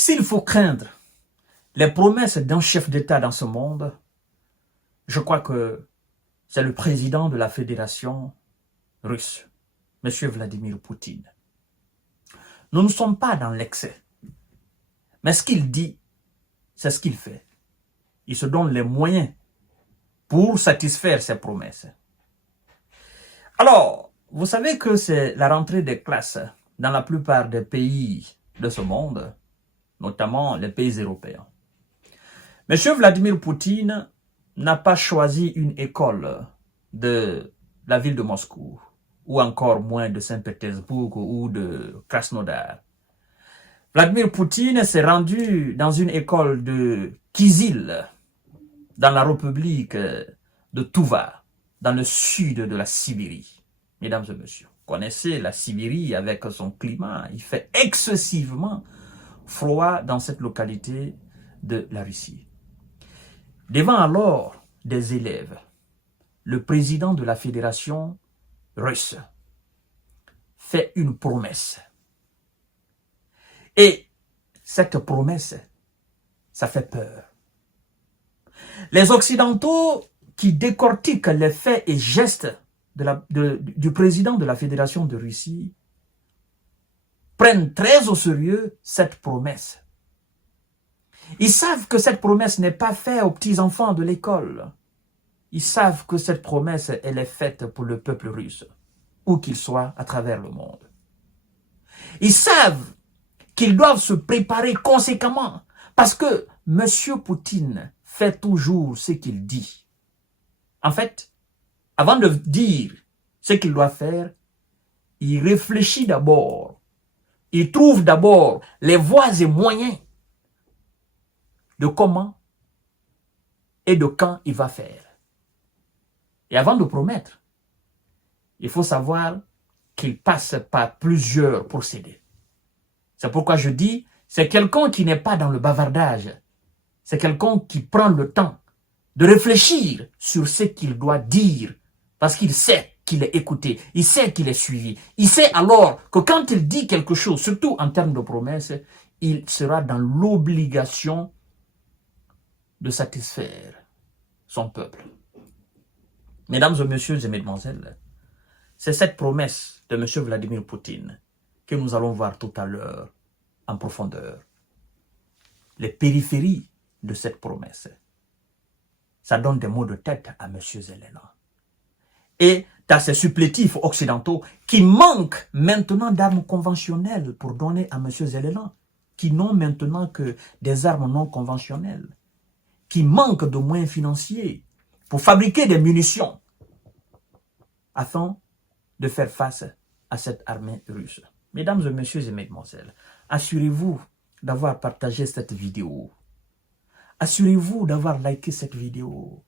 S'il faut craindre les promesses d'un chef d'État dans ce monde, je crois que c'est le président de la Fédération russe, M. Vladimir Poutine. Nous ne sommes pas dans l'excès. Mais ce qu'il dit, c'est ce qu'il fait. Il se donne les moyens pour satisfaire ses promesses. Alors, vous savez que c'est la rentrée des classes dans la plupart des pays de ce monde, notamment les pays européens. M. Vladimir Poutine n'a pas choisi une école de la ville de Moscou, ou encore moins de Saint-Pétersbourg ou de Krasnodar. Vladimir Poutine s'est rendu dans une école de Kyzyl, dans la République de Touva, dans le sud de la Sibérie. Mesdames et messieurs, vous connaissez la Sibérie avec son climat. Il fait excessivement froid dans cette localité de la Russie. Devant alors des élèves, le président de la Fédération russe fait une promesse. Et cette promesse, ça fait peur. Les Occidentaux qui décortiquent les faits et gestes du président de la Fédération de Russie prennent très au sérieux cette promesse. Ils savent que cette promesse n'est pas faite aux petits-enfants de l'école. Ils savent que cette promesse, elle est faite pour le peuple russe, où qu'il soit à travers le monde. Ils savent qu'ils doivent se préparer conséquemment, parce que M. Poutine fait toujours ce qu'il dit. En fait, avant de dire ce qu'il doit faire, il réfléchit d'abord. Il trouve d'abord les voies et moyens de comment et de quand il va faire. Et avant de promettre, il faut savoir qu'il passe par plusieurs procédés. C'est pourquoi je dis, c'est quelqu'un qui n'est pas dans le bavardage. C'est quelqu'un qui prend le temps de réfléchir sur ce qu'il doit dire, parce qu'il sait qu'il est écouté, il sait qu'il est suivi. Il sait alors que quand il dit quelque chose, surtout en termes de promesses, il sera dans l'obligation de satisfaire son peuple. Mesdames et messieurs et mesdemoiselles, c'est cette promesse de M. Vladimir Poutine que nous allons voir tout à l'heure en profondeur. Les périphéries de cette promesse. Ça donne des mots de tête à M. Zelensky. Et à ces supplétifs occidentaux qui manquent maintenant d'armes conventionnelles pour donner à M. Zelensky, qui n'ont maintenant que des armes non conventionnelles, qui manquent de moyens financiers pour fabriquer des munitions afin de faire face à cette armée russe. Mesdames et messieurs et mesdemoiselles, assurez-vous d'avoir partagé cette vidéo. Assurez-vous d'avoir liké cette vidéo.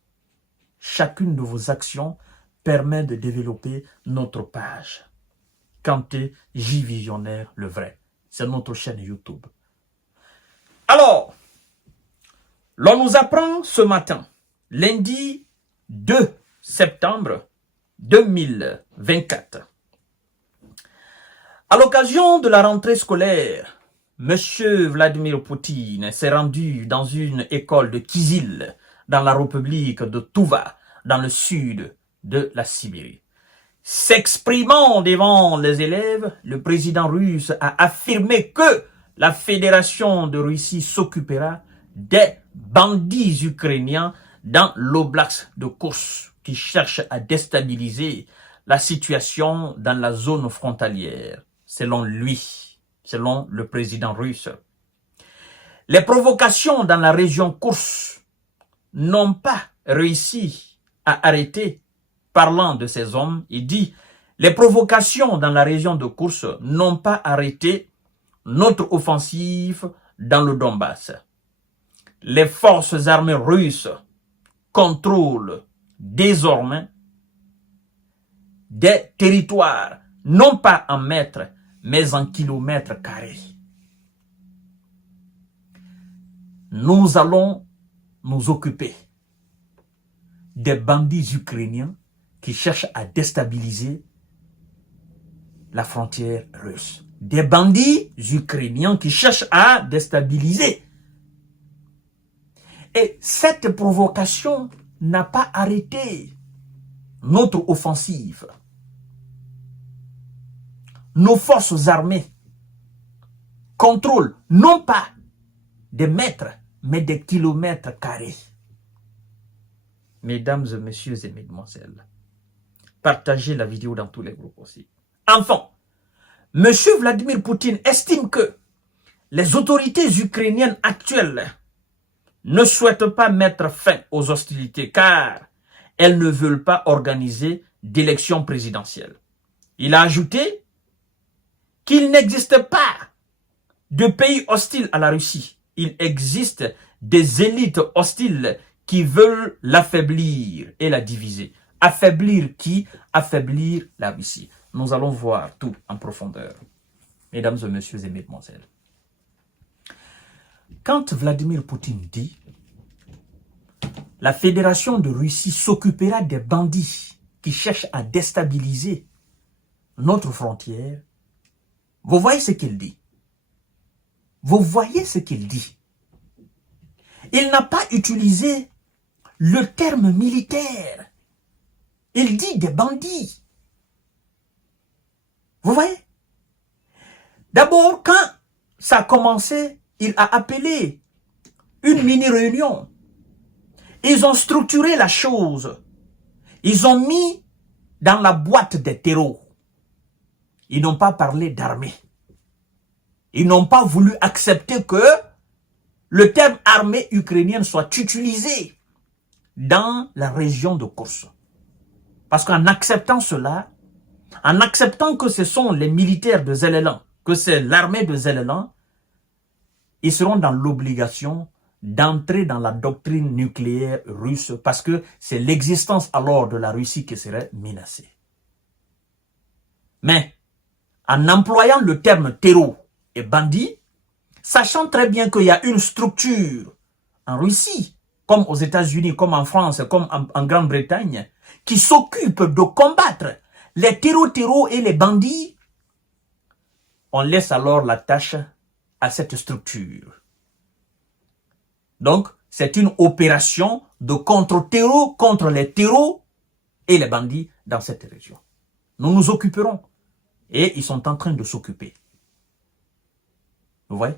Chacune de vos actions permet de développer notre page. Kanté J Visionnaire le vrai. C'est notre chaîne YouTube. Alors, l'on nous apprend ce matin, lundi 2 septembre 2024. À l'occasion de la rentrée scolaire, M. Vladimir Poutine s'est rendu dans une école de Kyzyl, dans la République de Touva, dans le sud de la Sibérie. S'exprimant devant les élèves, le président russe a affirmé que la Fédération de Russie s'occupera des bandits ukrainiens dans l'oblast de Kursk qui cherchent à déstabiliser la situation dans la zone frontalière, selon lui, selon le président russe. Les provocations dans la région Kursk n'ont pas réussi à arrêter. Parlant de ces hommes, il dit « Les provocations dans la région de Kursk n'ont pas arrêté notre offensive dans le Donbass. Les forces armées russes contrôlent désormais des territoires, non pas en mètres, mais en kilomètres carrés. Nous allons nous occuper des bandits ukrainiens qui cherchent à déstabiliser la frontière russe. des bandits ukrainiens qui cherchent à déstabiliser. Et cette provocation n'a pas arrêté notre offensive. Nos forces armées contrôlent non pas des mètres, mais des kilomètres carrés. Mesdames et messieurs et mesdemoiselles, partagez la vidéo dans tous les groupes aussi. Enfin, M. Vladimir Poutine estime que les autorités ukrainiennes actuelles ne souhaitent pas mettre fin aux hostilités car elles ne veulent pas organiser d'élections présidentielles. Il a ajouté qu'il n'existe pas de pays hostile à la Russie. Il existe des élites hostiles qui veulent l'affaiblir et la diviser. Affaiblir qui? Affaiblir la Russie. Nous allons voir tout en profondeur. Mesdames et messieurs et mesdemoiselles. Quand Vladimir Poutine dit « La Fédération de Russie s'occupera des bandits qui cherchent à déstabiliser notre frontière », vous voyez ce qu'il dit. Vous voyez ce qu'il dit. Il n'a pas utilisé le terme militaire. Il dit des bandits. Vous voyez? D'abord, quand ça a commencé, il a appelé une mini-réunion. Ils ont structuré la chose. Ils ont mis dans la boîte des terreaux. Ils n'ont pas parlé d'armée. Ils n'ont pas voulu accepter que le terme armée ukrainienne soit utilisé dans la région de Kursk. Parce qu'en acceptant cela, en acceptant que ce sont les militaires de Zelelan, que c'est l'armée de Zelelan, ils seront dans l'obligation d'entrer dans la doctrine nucléaire russe parce que c'est l'existence alors de la Russie qui serait menacée. Mais en employant le terme terreau et bandit, sachant très bien qu'il y a une structure en Russie, comme aux États-Unis, comme en France, comme en Grande-Bretagne, qui s'occupe de combattre les terreaux et les bandits, on laisse alors la tâche à cette structure. Donc, c'est une opération de contre-terreau contre les terreaux et les bandits dans cette région. Nous nous occuperons. Et ils sont en train de s'occuper. Vous voyez?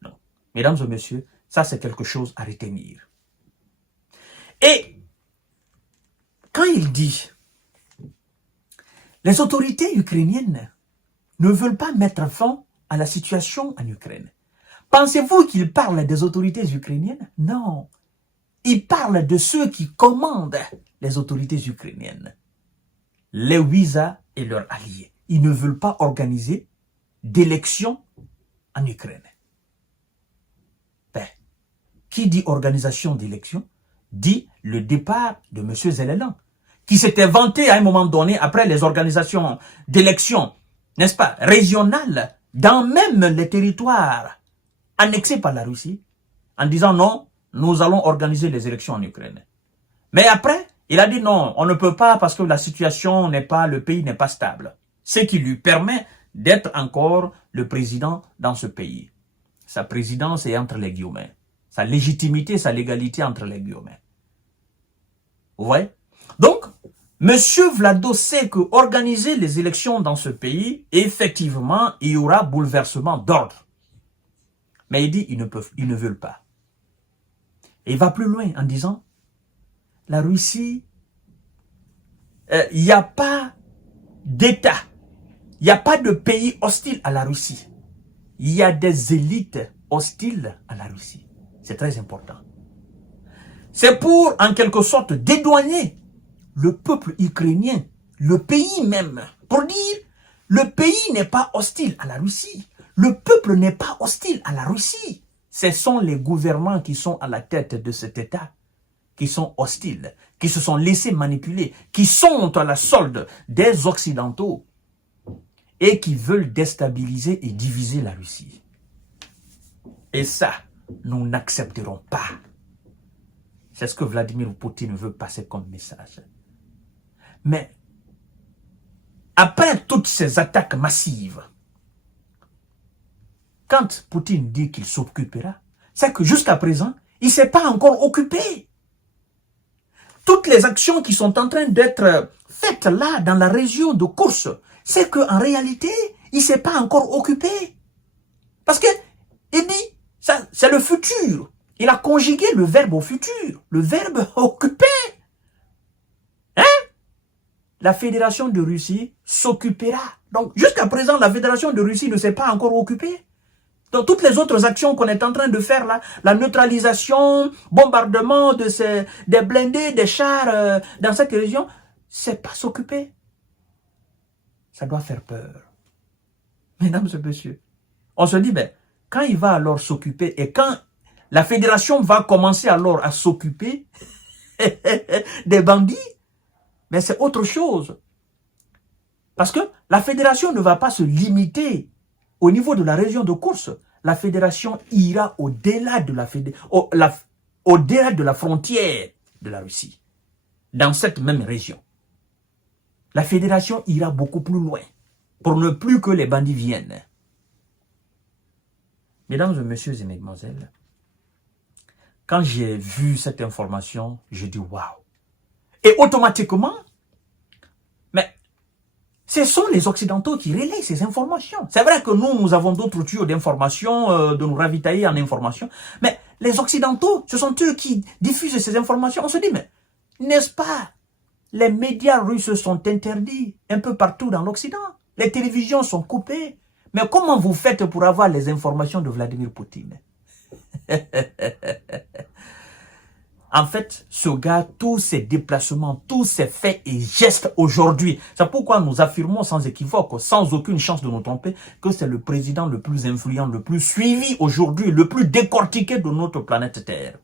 Non. Mesdames et messieurs, ça c'est quelque chose à retenir. Et quand il dit, les autorités ukrainiennes ne veulent pas mettre fin à la situation en Ukraine. Pensez-vous qu'il parle des autorités ukrainiennes? Non. Il parle de ceux qui commandent les autorités ukrainiennes. Les Ouïsa et leurs alliés. Ils ne veulent pas organiser d'élections en Ukraine. Ben, qui dit organisation d'élections dit le départ de M. Zelelan, qui s'était vanté à un moment donné, après les organisations d'élections, n'est-ce pas, régionales, dans même les territoires annexés par la Russie, en disant non, nous allons organiser les élections en Ukraine. Mais après, il a dit non, on ne peut pas parce que la situation n'est pas, le pays n'est pas stable. Ce qui lui permet d'être encore le président dans ce pays. Sa présidence est entre les guillemets. Sa légitimité, sa légalité entre les guillemets. Vous voyez? Donc, M. Vlado sait que organiser les élections dans ce pays, effectivement, il y aura bouleversement d'ordre. Mais il dit ils ne veulent pas. Et il va plus loin en disant, la Russie, il n'y a pas d'État. Il n'y a pas de pays hostile à la Russie. Il y a des élites hostiles à la Russie. C'est très important. C'est pour, en quelque sorte, dédouaner le peuple ukrainien, le pays même, pour dire, le pays n'est pas hostile à la Russie. Le peuple n'est pas hostile à la Russie. Ce sont les gouvernements qui sont à la tête de cet État qui sont hostiles, qui se sont laissés manipuler, qui sont à la solde des Occidentaux et qui veulent déstabiliser et diviser la Russie. Et ça, nous n'accepterons pas. C'est ce que Vladimir Poutine veut passer comme message. Mais, après toutes ces attaques massives, quand Poutine dit qu'il s'occupera, c'est que jusqu'à présent, il ne s'est pas encore occupé. Toutes les actions qui sont en train d'être faites là, dans la région de Koursk, c'est qu'en réalité, il ne s'est pas encore occupé. Parce que, il dit, c'est le futur. Il a conjugué le verbe au futur, le verbe occuper. Hein? La Fédération de Russie s'occupera. Donc, jusqu'à présent, la Fédération de Russie ne s'est pas encore occupée. Donc, toutes les autres actions qu'on est en train de faire là, la neutralisation, bombardement des blindés, des chars dans cette région, c'est pas s'occuper. Ça doit faire peur. Mesdames et messieurs, on se dit, ben, quand il va alors s'occuper et quand la fédération va commencer alors à s'occuper des bandits, mais c'est autre chose. Parce que la fédération ne va pas se limiter au niveau de la région de Koursk. La fédération ira au-delà de au-delà de la frontière de la Russie, dans cette même région. La fédération ira beaucoup plus loin, pour ne plus que les bandits viennent. Mesdames et messieurs et mesdemoiselles, quand j'ai vu cette information, j'ai dit waouh. Et automatiquement, mais ce sont les Occidentaux qui relaient ces informations. C'est vrai que nous avons d'autres tuyaux d'informations, de nous ravitailler en informations, mais les Occidentaux, ce sont eux qui diffusent ces informations. On se dit, mais n'est-ce pas, les médias russes sont interdits un peu partout dans l'Occident. Les télévisions sont coupées. Mais comment vous faites pour avoir les informations de Vladimir Poutine? En fait, ce gars, tous ses déplacements, tous ses faits et gestes aujourd'hui, c'est pourquoi nous affirmons sans équivoque, sans aucune chance de nous tromper, que c'est le président le plus influent, le plus suivi aujourd'hui, le plus décortiqué de notre planète Terre.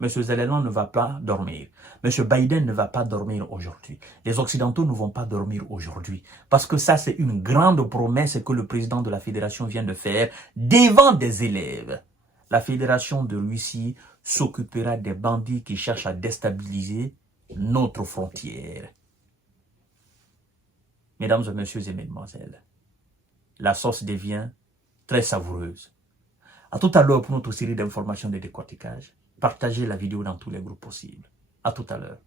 M. Zelensky ne va pas dormir. M. Biden ne va pas dormir aujourd'hui. Les Occidentaux ne vont pas dormir aujourd'hui. Parce que ça, c'est une grande promesse que le président de la Fédération vient de faire devant des élèves. La Fédération de Russie s'occupera des bandits qui cherchent à déstabiliser notre frontière. Mesdames et messieurs et mesdemoiselles, la sauce devient très savoureuse. À tout à l'heure pour notre série d'informations de décortiquage. Partagez la vidéo dans tous les groupes possibles. À tout à l'heure.